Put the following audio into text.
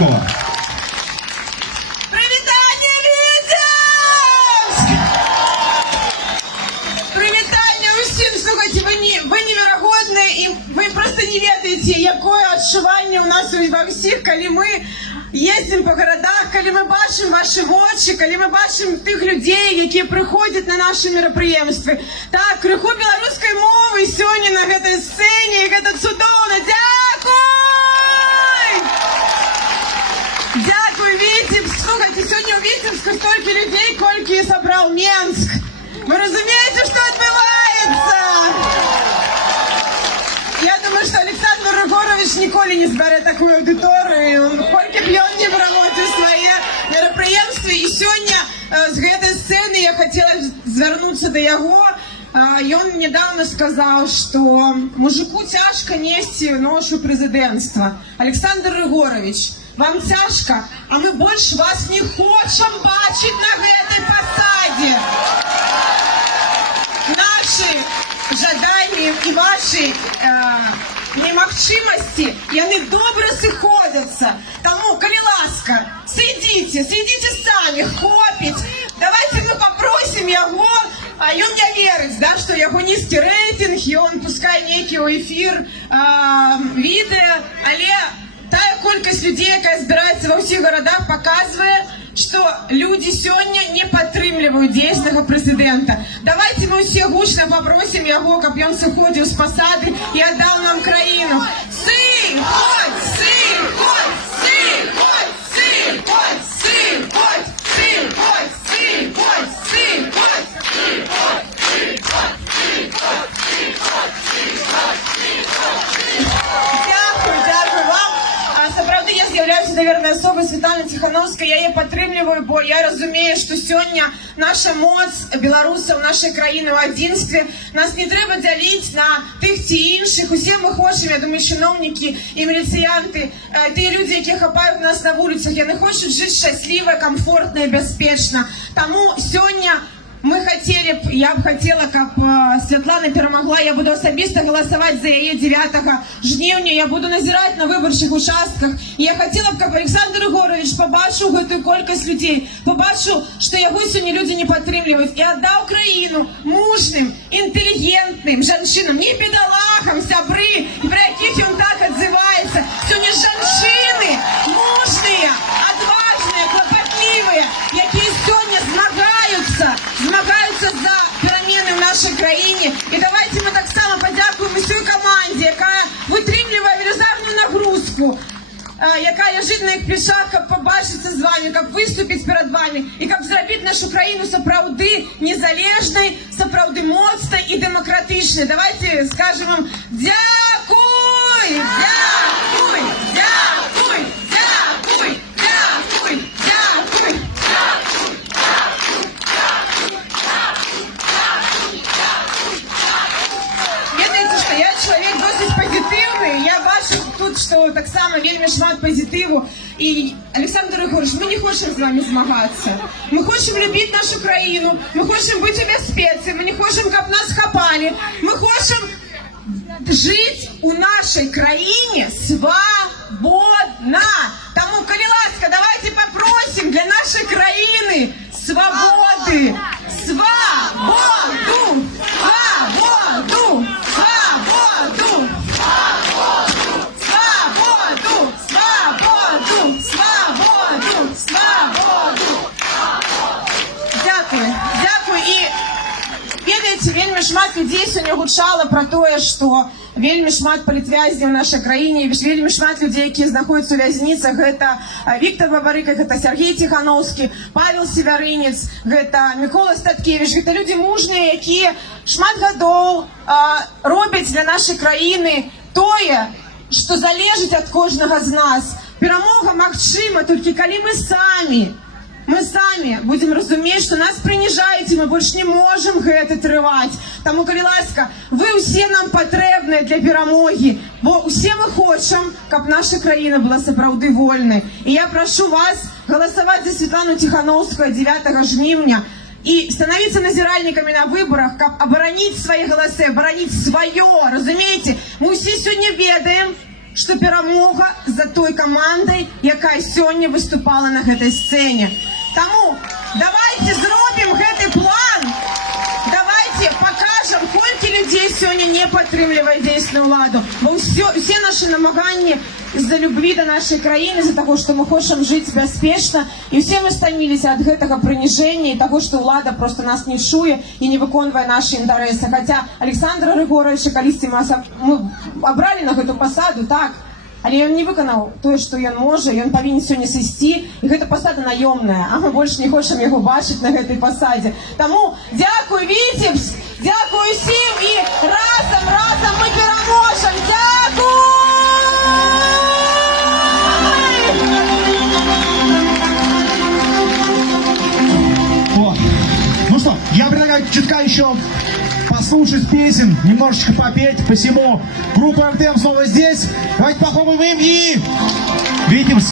Тихановського. Привітання, Вітебськ! Привітання усім! Слухайте, ви невероятні, і ви просто не ведаєте, яке відчування у нас во всіх, коли ми їздимо по городах, коли ми бачимо ваші очі, коли ми бачимо тих людей, які приходять на наші мероприємства. Так, криху білоруської мови сьогодні на цій сцені, і це чудово! Дякую! Дякую, Вітебськ! Слухайте, сьогодні у Вітебську стільки людей, скільки зібрав Мінськ. Ви розумієте, що відбувається? Я думаю, що Олександр Григорович ніколи не збере таку аудиторію. Скільки б він не проводив своє мероприємство. І сьогодні з цієї сцени я хотіла звернутися до його. И он недавно сказал, что мужику тяжко нести ношу президентства. Александр Григорович, вам тяжко, а мы больше вас не хочем бачить на этой посаде. Наши жадания и ваши немагчимости, и они добре сходятся. Тому, коли ласка, сидите сами, хопить. Давайте мы попросим его. А ён не верить, да, что яго низкий рейтинг, и он пускай некий у эфир відео, але тая колькость людей, якая збирається во всіх городах, показывает, что люди сегодня не підтримують дійсного президента. Давайте мы все гучно попросим его, щоб він сходив з посади і віддав нам країну. Сиходь, сиходь, сиходь, сиходь, сиходь, сиходь, сиходь, сиходь. Дякую вам. Сапраўды, я з'являюся, наверное, особой Світланы Тихановской. Я її підтримую, бо я розумію, що сьогодні наша моц білорусів, нашої країни в единстві. Нас не треба ділити на тих чи інших. Усі ми хочемо, я думаю, чиновники і міліціянти, ті люди, які хапають нас на вулицях, вони хочуть жити щасливо, комфортно і безпечно. Тому сьогодні я б хотела, как Світлана перемогла, я буду особисто голосовать за ее 9 жнивня, я буду назирать на выборчих участках. И я хотела б, как Александр Григорович, побачу эту колькость людей, побачу, что его сегодня люди не підтримують, и отдал Украину мужным, интеллигентным женщинам, не бедолагам, сябры, про яких он так отзывается. Сегодня женщины мужные, отважные, клопотливые, які сьогодні змагаються за переміни в нашій країні. І давайте ми так само подякуємо всій команді, яка витримує величезну нагрузку, яка лежить на їх плечах, щоб побачитися з вами, щоб виступити перед вами, і щоб зробити нашу країну справді незалежною, справді моцною і демократичною. Давайте скажемо вам дякуй! Дякуй! Дякуй! Дякуй! Дякуй! Дякуй! Я чоловік досить позитивний, я бачу тут, що так само вельми шмат позитиву. І, Олександр Григорович, ми не хочемо з вами змагатися. Ми хочемо любити нашу країну, ми хочемо бути у безпеці, ми не хочемо, щоб нас хапали. Ми хочемо жити у нашій країні свободно. Тому, коли ласка, давайте попросимо для нашої країни свободи. Свободу! Свободу! Свободу! Свободу! Свободу! Свободу! Свободу! Дякую. Дякую. І ведаеце, вельмі шмат людей сьогодні гучала про те, що вельмі шмат палітвязнів в нашій країні, вельмі шмат людей, які знаходяться у в'язницях. Гэта Віктор Бабарыка, гэта Сергей Тихановский, Павел Северинец, гэта Микола Статкевич. Гэта люди мужныя, які шмат гадоў робяць для нашай краіны тое, што залежыць ад кожнага з нас. Перамога магчыма толькі калі мы сами будем разуметь, что нас принижаете, мы больше не можем это трывать. Тому, коли ласка, вы все нам патрэбныя для перамоги, бо все мы хочем, каб наша краіна была сапраўды вольнай. И я прошу вас голосовать за Світлану Тихановскую 9 жнивня и становиться назиральниками на выборах, как оборонить свои голосы, оборонить свое, разумеете? Мы все сегодня ведаем, што перамога за той камандай, якая сёння выступала на гэтай сцэне. Таму давайте зробім гэты план, давайте покажем, колькі людзей сёння не падтрымлівае дзейсную ўладу. Бо все наши намаганні из-за любви до нашей краіны, из-за того, что мы хочам жыць бяспечна, і все мы стаміліся ад гэтага прыніжэння і того, что ўлада просто нас не чуе і не выконвае наши інтарэсы. Хаця Александра Григоровича калісьці мы абралі на гэту пасаду, так, але ён не выканаў тое, што ён можа, ён павінен сёння сысці, і гэта пасада наёмная, а мы больш не хочам яго бачыць на гэтай пасадзе. Таму дзякуй, Віцебск, дзякуй усім, і разам мы пераможам. Дзякуй! Ну что, я предлагаю чутка еще послушать песен, немножечко попеть. Посему группа МТМ снова здесь. Давайте похлопаем им и Витебск.